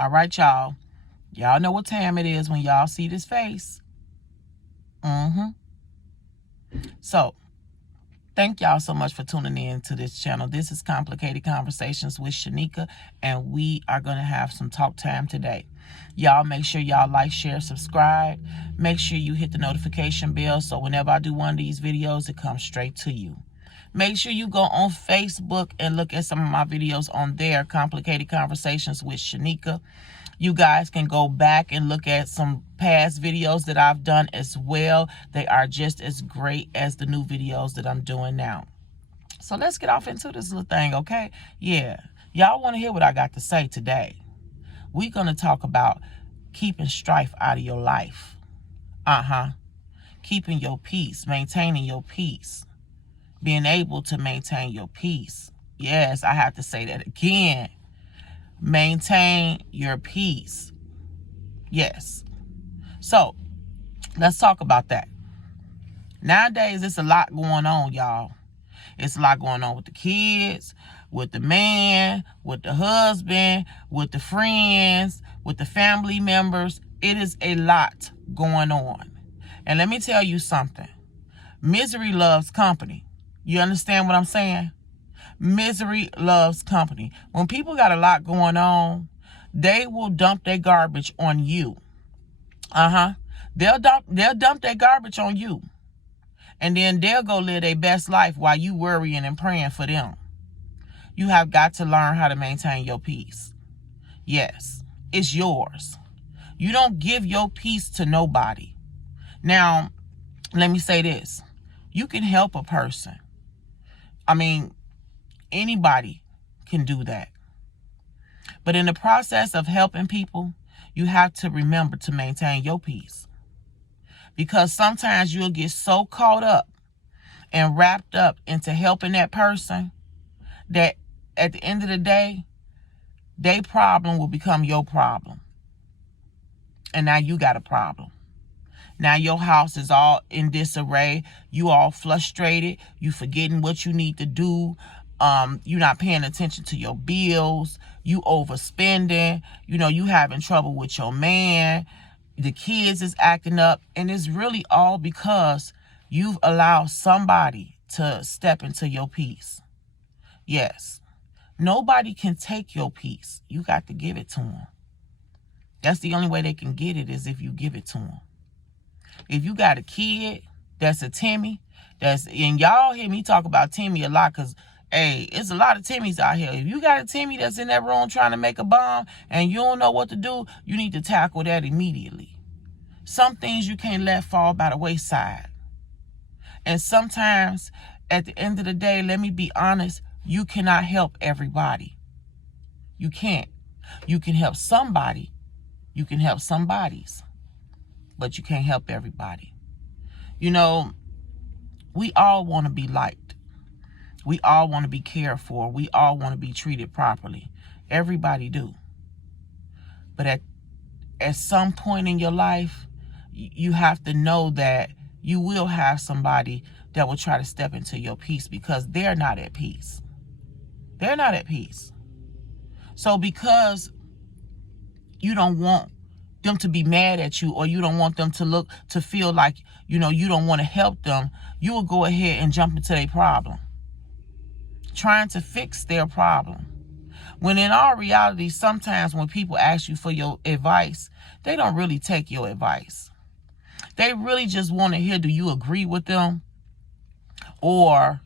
All right, y'all. Y'all know what time it is when y'all see this face. So, thank y'all so much for tuning in to this channel. This is Complicated Conversations with Shanika, and we are going to have some talk time today. Y'all make sure y'all like, share, subscribe. Make sure you hit the notification bell so whenever I do one of these videos, it comes straight to you. Make sure you go on Facebook and look at some of my videos on there, Complicated Conversations with Shanika. You guys can go back and look at some past videos that I've done as well. They are just as great as the new videos that I'm doing now. So let's get off into this little thing, okay? Yeah, y'all want to hear what I got to say today. We're going to talk about keeping strife out of your life. Keeping your peace, maintaining your peace. Being able to maintain your peace. Yes, I have to say that again. Maintain your peace. Yes. So, let's talk about that. Nowadays, it's a lot going on, y'all. It's a lot going on with the kids, with the man, with the husband, with the friends, with the family members. It is a lot going on. And let me tell you something. Misery loves company. You understand what I'm saying? Misery loves company. When people got a lot going on, they will dump their garbage on you. They'll dump their garbage on you. And then they'll go live their best life while you worrying and praying for them. You have got to learn how to maintain your peace. Yes, it's yours. You don't give your peace to nobody. Now, let me say this. You can help a person. I mean, anybody can do that. But in the process of helping people, you have to remember to maintain your peace. Because sometimes you'll get so caught up and wrapped up into helping that person that at the end of the day, their problem will become your problem. And now you got a problem. Now your house is all in disarray. You all frustrated. You forgetting what you need to do. You're not paying attention to your bills. You overspending. You having trouble with your man. The kids is acting up. And it's really all because you've allowed somebody to step into your peace. Yes. Nobody can take your peace. You got to give it to them. That's the only way they can get it is if you give it to them. If you got a kid that's a Timmy, and y'all hear me talk about Timmy a lot because, hey, it's a lot of Timmys out here. If you got a Timmy that's in that room trying to make a bomb and you don't know what to do, you need to tackle that immediately. Some things you can't let fall by the wayside. And sometimes, at the end of the day, let me be honest, you cannot help everybody. You can't. You can help somebody. You can help somebodies. But you can't help everybody. We all want to be liked. We all want to be cared for. We all want to be treated properly. Everybody do. But at some point in your life, you have to know that you will have somebody that will try to step into your peace because they're not at peace. They're not at peace. So because you don't want them to be mad at you, or you don't want them to feel like, you don't want to help them, you will go ahead and jump into their problem, trying to fix their problem. When in all reality, sometimes when people ask you for your advice, they don't really take your advice. They really just want to hear, do you agree with them? Or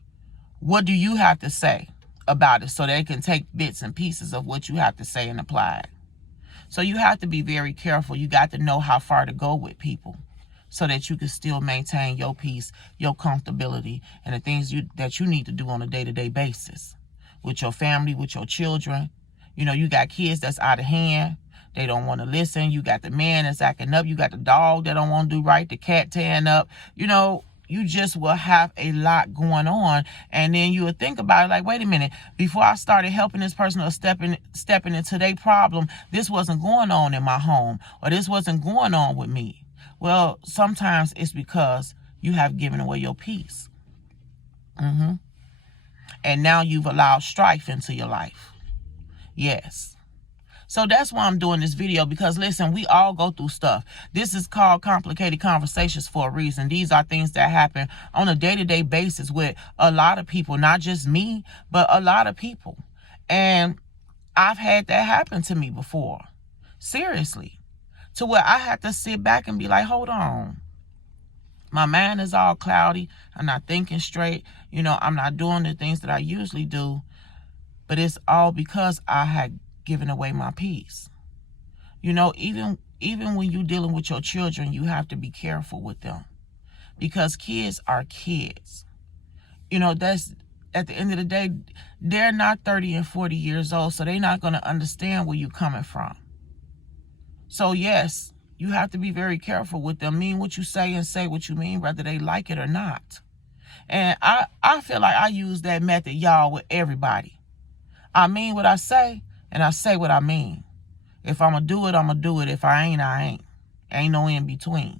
what do you have to say about it, so they can take bits and pieces of what you have to say and apply it. So you have to be very careful. You got to know how far to go with people so that you can still maintain your peace, your comfortability, and the things that you need to do on a day-to-day basis with your family, with your children. You got kids that's out of hand. They don't want to listen. You got the man that's acting up. You got the dog that don't want to do right, the cat tearing up. You just will have a lot going on. And then you would think about it like, wait a minute, before I started helping this person or stepping into their problem, this wasn't going on in my home, or this wasn't going on with me. Well, sometimes it's because you have given away your peace. And now you've allowed strife into your life. Yes. So that's why I'm doing this video, because listen, we all go through stuff. This is called Complicated Conversations for a reason. These are things that happen on a day-to-day basis with a lot of people, not just me, but a lot of people. And I've had that happen to me before. Seriously. To where I had to sit back and be like, hold on. My mind is all cloudy. I'm not thinking straight. I'm not doing the things that I usually do. But it's all because I had given away my peace. Even when you're dealing with your children, you have to be careful with them. Because kids are kids. That's, at the end of the day, they're not 30 and 40 years old, so they're not going to understand where you're coming from. So yes, you have to be very careful with them. Mean what you say and say what you mean, whether they like it or not. And I feel like I use that method, y'all, with everybody. I mean what I say, and I say what I mean. If I'm going to do it, I'm going to do it. If I ain't, I ain't. Ain't no in between.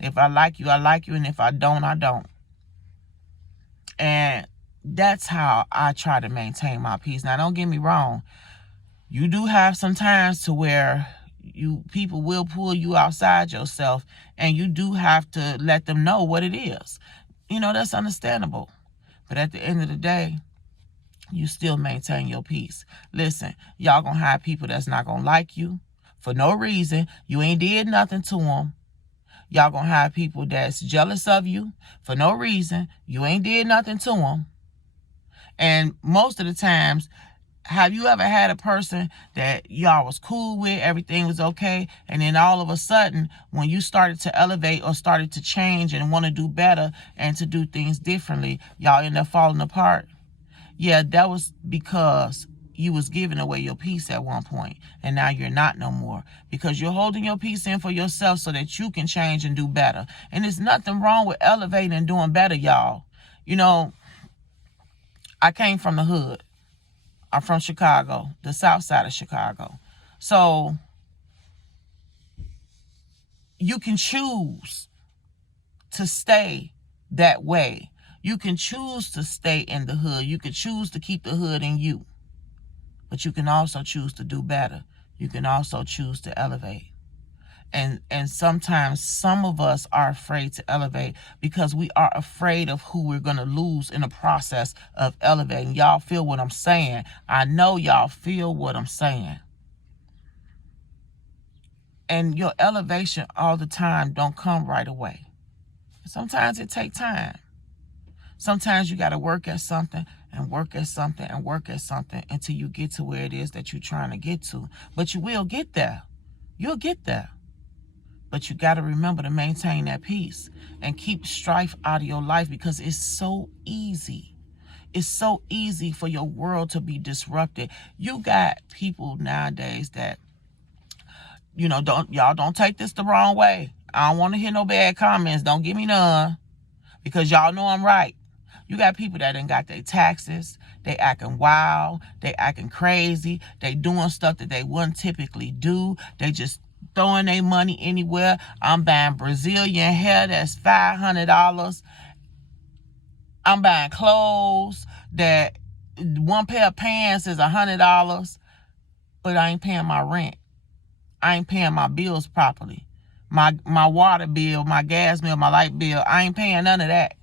If I like you, I like you. And if I don't, I don't. And that's how I try to maintain my peace. Now, don't get me wrong. You do have some times to where people will pull you outside yourself, and you do have to let them know what it is. That's understandable. But at the end of the day, you still maintain your peace. Listen, y'all gonna have people that's not gonna like you for no reason. You ain't did nothing to them. Y'all gonna have people that's jealous of you for no reason. You ain't did nothing to them. And most of the times, have you ever had a person that y'all was cool with, everything was okay, and then all of a sudden, when you started to elevate or started to change and want to do better and to do things differently, y'all end up falling apart? Yeah, that was because you was giving away your peace at one point, and now you're not no more, because you're holding your peace in for yourself so that you can change and do better. And there's nothing wrong with elevating and doing better, y'all. I came from the hood. I'm from Chicago, the south side of Chicago. So you can choose to stay that way. You can choose to stay in the hood. You can choose to keep the hood in you. But you can also choose to do better. You can also choose to elevate. And sometimes some of us are afraid to elevate because we are afraid of who we're going to lose in the process of elevating. Y'all feel what I'm saying? I know y'all feel what I'm saying. And your elevation all the time don't come right away. Sometimes it takes time. Sometimes you got to work at something and work at something and work at something until you get to where it is that you're trying to get to. But you will get there. You'll get there. But you got to remember to maintain that peace and keep strife out of your life, because it's so easy. It's so easy for your world to be disrupted. You got people nowadays that, don't take this the wrong way. I don't want to hear no bad comments. Don't give me none, because y'all know I'm right. You got people that ain't got their taxes. They acting wild. They acting crazy. They doing stuff that they wouldn't typically do. They just throwing their money anywhere. I'm buying Brazilian hair that's $500. I'm buying clothes that one pair of pants is $100, but I ain't paying my rent. I ain't paying my bills properly. My water bill, my gas bill, my light bill, I ain't paying none of that.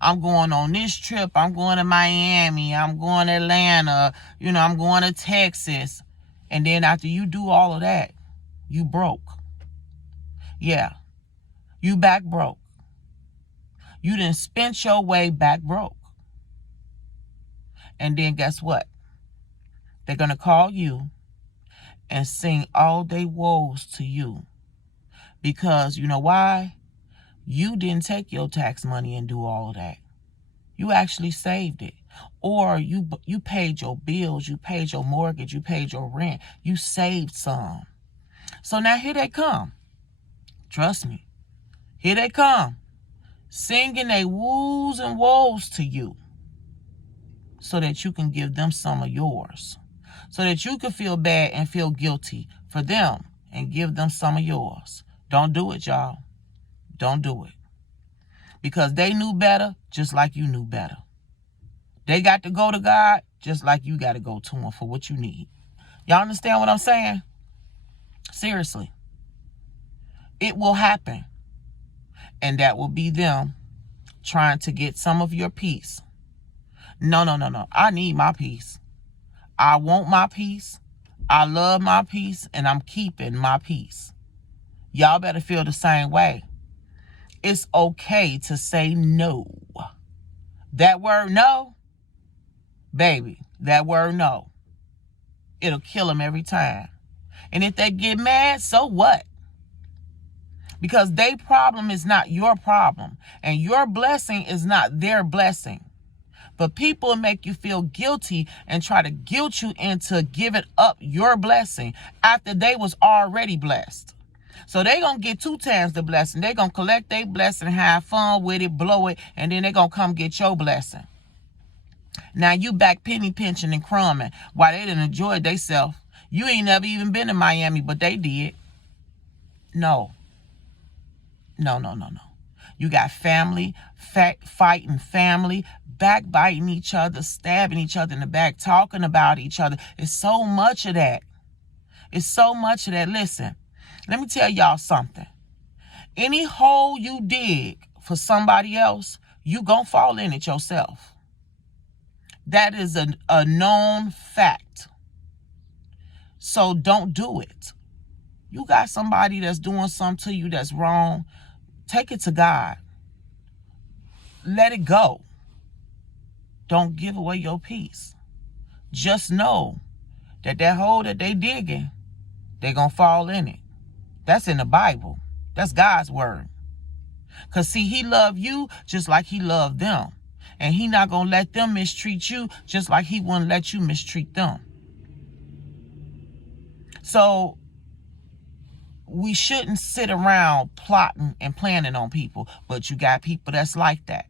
I'm going on this trip. I'm going to Miami. I'm going to Atlanta. I'm going to Texas. And then after you do all of that, you broke. Yeah. You back broke. You done spent your way back broke. And then guess what? They're going to call you and sing all their woes to you. Because you know why? You didn't take your tax money and do all of that. You actually saved it. Or you paid your bills, you paid your mortgage, you paid your rent. You saved some. So now here they come. Trust me. Here they come. Singing their woos and woes to you. So that you can give them some of yours. So that you can feel bad and feel guilty for them and give them some of yours. Don't do it, y'all. Don't do it. Because they knew better just like you knew better. They got to go to God just like you got to go to him for what you need. Y'all understand what I'm saying? Seriously. It will happen. And that will be them trying to get some of your peace. No, no, no, no. I need my peace. I want my peace. I love my peace, and I'm keeping my peace. Y'all better feel the same way. It's okay to say no. That word no, baby, that word no, it'll kill them every time. And if they get mad, so what? Because their problem is not your problem, and your blessing is not their blessing. But people make you feel guilty and try to guilt you into giving up your blessing after they was already blessed. So they going to get 2 times the blessing. They going to collect their blessing, have fun with it, blow it, and then they going to come get your blessing. Now you back penny pinching and crumbing while they done enjoyed themselves. You ain't never even been to Miami, but they did. No. No, no, no, no. You got family, fighting family, backbiting each other, stabbing each other in the back, talking about each other. It's so much of that. It's so much of that. Listen, let me tell y'all something. Any hole you dig for somebody else, you gonna fall in it yourself. That is a known fact. So don't do it. You got somebody that's doing something to you that's wrong, take it to God. Let it go. Don't give away your peace. Just know that hole that they digging, they're going to fall in it. That's in the Bible. That's God's word. Because see, he loved you just like he loved them. And he not going to let them mistreat you just like he wouldn't let you mistreat them. So we shouldn't sit around plotting and planning on people. But you got people that's like that.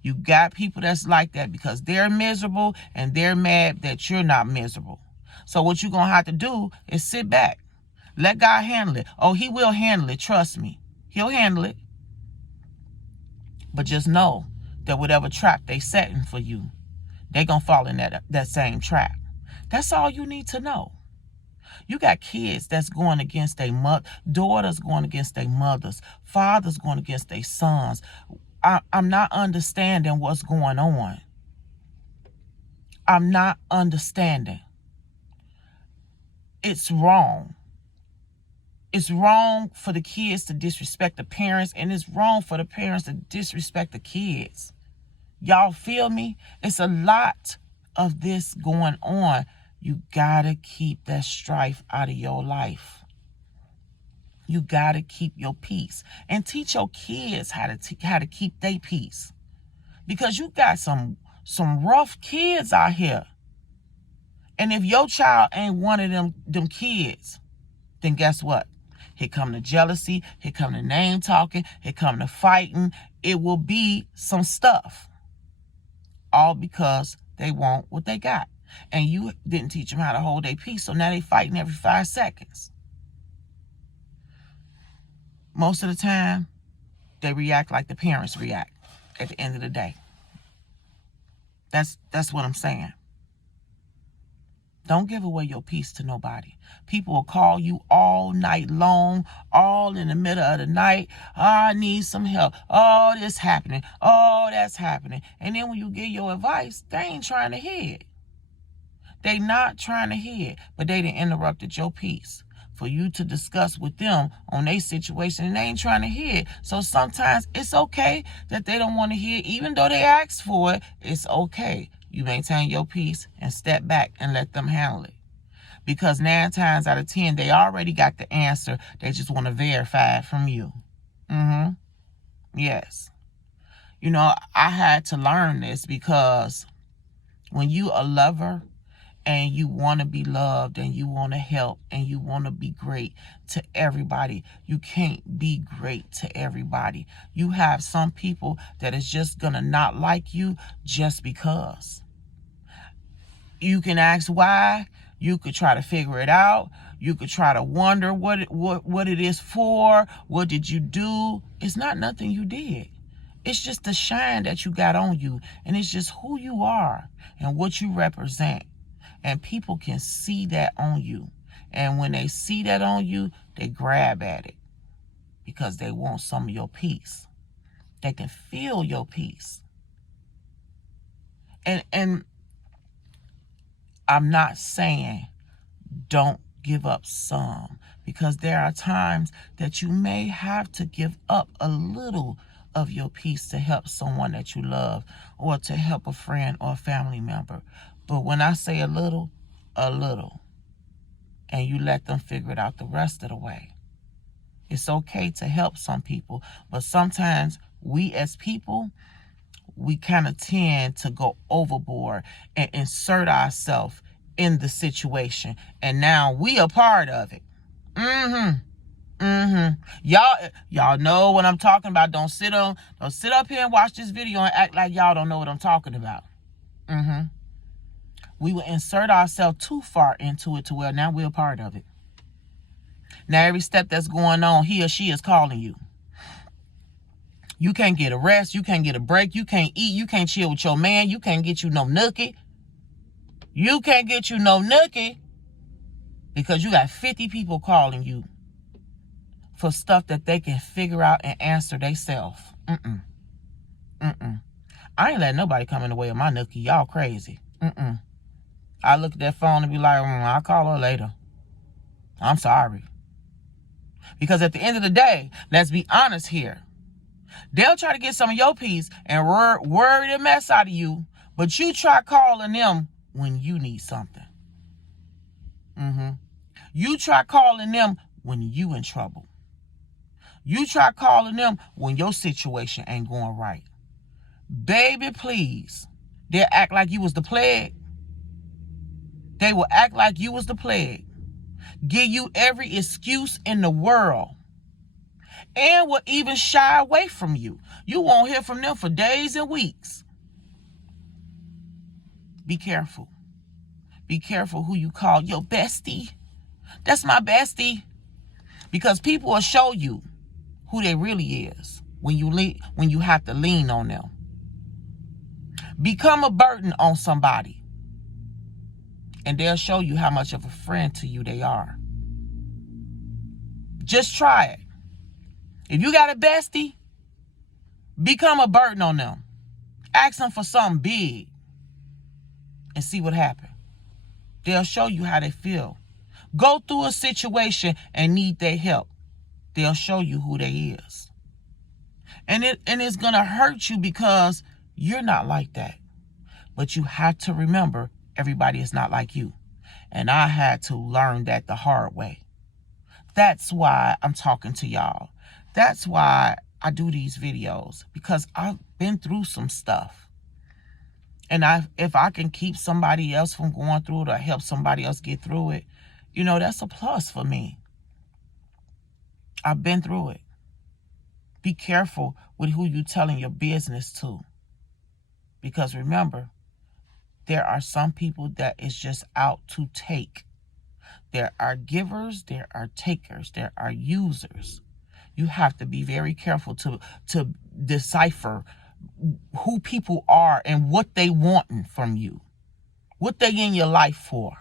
You got people that's like that because they're miserable and they're mad that you're not miserable. So what you're going to have to do is sit back. Let God handle it. Oh, he will handle it. Trust me. He'll handle it. But just know that whatever trap they setting for you, they going to fall in that same trap. That's all you need to know. You got kids that's going against their daughters going against their mothers, fathers going against their sons. I'm not understanding what's going on. I'm not understanding. It's wrong. It's wrong for the kids to disrespect the parents, and it's wrong for the parents to disrespect the kids. Y'all feel me? It's a lot of this going on. You gotta keep that strife out of your life. You gotta keep your peace and teach your kids how to keep their peace, because you got some rough kids out here. And if your child ain't one of them kids, then guess what? Here come the jealousy. Here come the name talking. Here come the fighting. It will be some stuff, all because they want what they got, and you didn't teach them how to hold their peace. So now they fighting every 5 seconds. Most of the time, they react like the parents react at the end of the day. That's what I'm saying. Don't give away your peace to nobody. People will call you all night long, all in the middle of the night. Oh, I need some help. Oh, this happening. Oh, that's happening. And then when you give your advice, they ain't trying to hear it. They not trying to hear it, but they done interrupted your peace for you to discuss with them on their situation, and they ain't trying to hear it. So sometimes it's okay that they don't want to hear it. Even though they asked for it, it's okay. You maintain your peace and step back and let them handle it. Because 9 times out of 10, they already got the answer. They just want to verify it from you. Yes. You know, I had to learn this, because when you a lover and you want to be loved and you want to help and you want to be great to everybody, you can't be great to everybody. You have some people that is just going to not like you just because. You can ask why. You could try to figure it out. You could try to wonder what it is for. What did you do? It's not nothing you did. It's just the shine that you got on you. And it's just who you are and what you represent. And people can see that on you. And when they see that on you, they grab at it because they want some of your peace. They can feel your peace. And I'm not saying don't give up some, because there are times that you may have to give up a little of your peace to help someone that you love, or to help a friend or a family member. But when I say a little, and you let them figure it out the rest of the way. It's okay to help some people, but sometimes we as people, we kind of tend to go overboard and insert ourselves in the situation, and now we are part of it. Y'all know what I'm talking about. Don't sit up here and watch this video and act like y'all don't know what I'm talking about. We will insert ourselves too far into it to where now we're a part of it. Now every step that's going on, he or she is calling you. You can't get a rest. You can't get a break. You can't eat. You can't chill with your man. You can't get you no nookie. You can't get you no nookie because you got 50 people calling you for stuff that they can figure out and answer themselves. I ain't letting nobody come in the way of my nookie. Y'all crazy. I look at that phone and be like, I'll call her later. I'm sorry. Because at the end of the day, let's be honest here. They'll try to get some of your peace and worry the mess out of you, but you try calling them when you need something. You try calling them when you in trouble. You try calling them when your situation ain't going right. Baby, please. They'll act like you was the plague. They will act like you was the plague. Give you every excuse in the world. And will even shy away from you. You won't hear from them for days and weeks. Be careful. Be careful who you call your bestie. That's my bestie. Because people will show you who they really is when you have to lean on them. Become a burden on somebody, and they'll show you how much of a friend to you they are. Just try it. If you got a bestie, become a burden on them. Ask them for something big and see what happens. They'll show you how they feel. Go through a situation and need their help. They'll show you who they is. And it's going to hurt you because you're not like that. But you have to remember, everybody is not like you. And I had to learn that the hard way. That's why I'm talking to y'all. That's why I do these videos, because I've been through some stuff. And if I can keep somebody else from going through it or help somebody else get through it, that's a plus for me. I've been through it. Be careful with who you're telling your business to. Because remember, there are some people that is just out to take. There are givers, there are takers, there are users. You have to be very careful to decipher who people are and what they want from you. What they in your life for.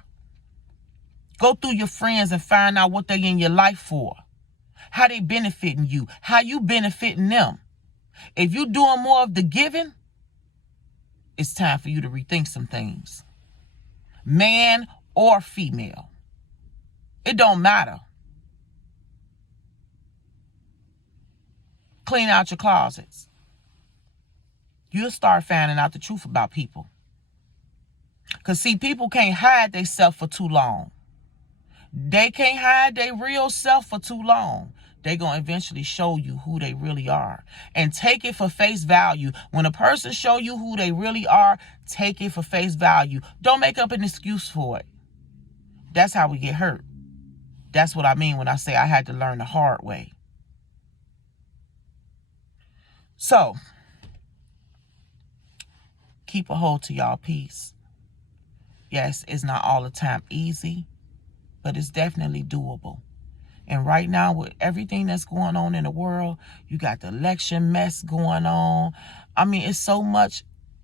Go through your friends and find out what they in your life for. How they benefiting you. How you benefiting them. If you're doing more of the giving, it's time for you to rethink some things. Man or female. It don't matter. Clean out your closets. You'll start finding out the truth about people. Because see, people can't hide themselves for too long. They can't hide their real self for too long. They're going to eventually show you who they really are. And take it for face value. When a person show you who they really are, take it for face value. Don't make up an excuse for it. That's how we get hurt. That's what I mean when I say I had to learn the hard way. So, keep a hold to y'all peace. Yes, it's not all the time easy, but it's definitely doable. And right now, with everything that's going on in the world, you got the election mess going on. I mean, it's so much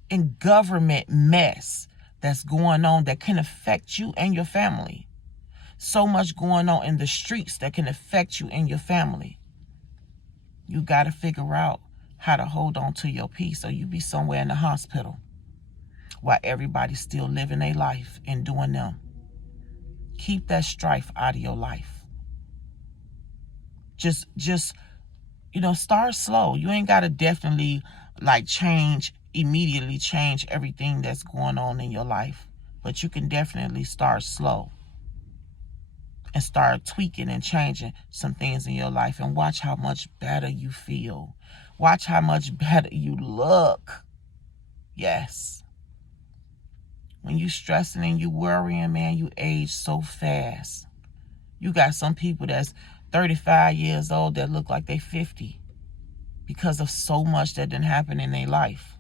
in government mess. that's going on that can affect you and your family. So much going on in the streets that can affect you and your family. You got to figure out how to hold on to your peace, or you be somewhere in the hospital while everybody's still living their life and doing them. Keep that strife out of your life. Just start slow. You ain't got to definitely immediately change everything that's going on in your life. But you can definitely start slow and start tweaking and changing some things in your life, and watch how much better you feel. Watch how much better you look. Yes. When you stressing and you worrying, man, you age so fast. You got some people that's 35 years old that look like they 50 because of so much that didn't happen in their life.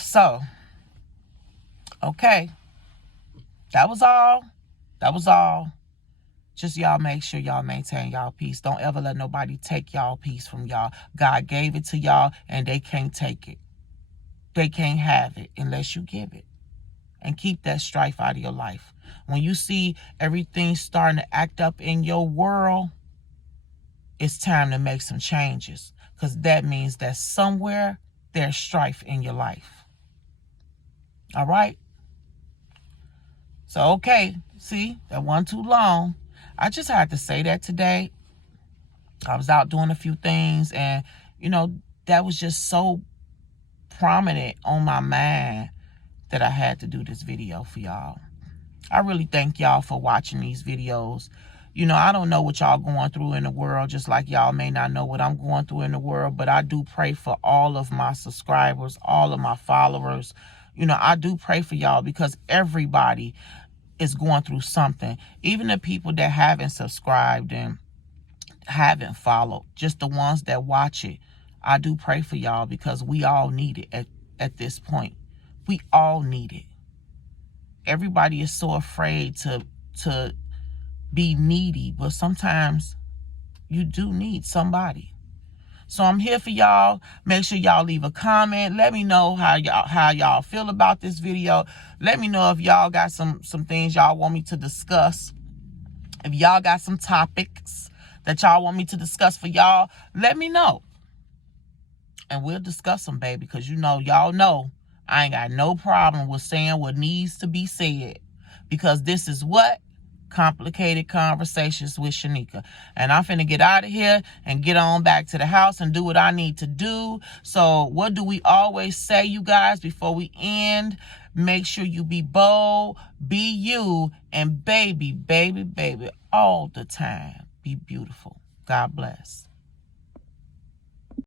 So, okay. That was all. Just y'all make sure y'all maintain y'all peace. Don't ever let nobody take y'all peace from y'all. God gave it to y'all, and they can't take it. They can't have it unless you give it. And keep that strife out of your life. When you see everything starting to act up in your world, it's time to make some changes, because that means that somewhere there's strife in your life. All right? So, okay, see, that wasn't too long. I just had to say that today. I was out doing a few things, and, that was just so prominent on my mind that I had to do this video for y'all. I really thank y'all for watching these videos. I don't know what y'all going through in the world, just like y'all may not know what I'm going through in the world, but I do pray for all of my subscribers, all of my followers. I do pray for y'all, because everybody is going through something. Even the people that haven't subscribed and haven't followed, just the ones that watch it. I do pray for y'all, because we all need it at this point. We all need it. Everybody is so afraid to be needy, but sometimes you do need somebody. So I'm here for y'all. Make sure y'all leave a comment. Let me know how y'all feel about this video. Let me know if y'all got some things y'all want me to discuss. If y'all got some topics that y'all want me to discuss for y'all, let me know. And we'll discuss them, baby, because y'all know I ain't got no problem with saying what needs to be said, because this is what? Complicated Conversations with Shanika. And I'm finna get out of here and get on back to the house and do what I need to do. So what do we always say, you guys, before we end? Make sure you be bold, be you, and baby, all the time, be beautiful. God bless.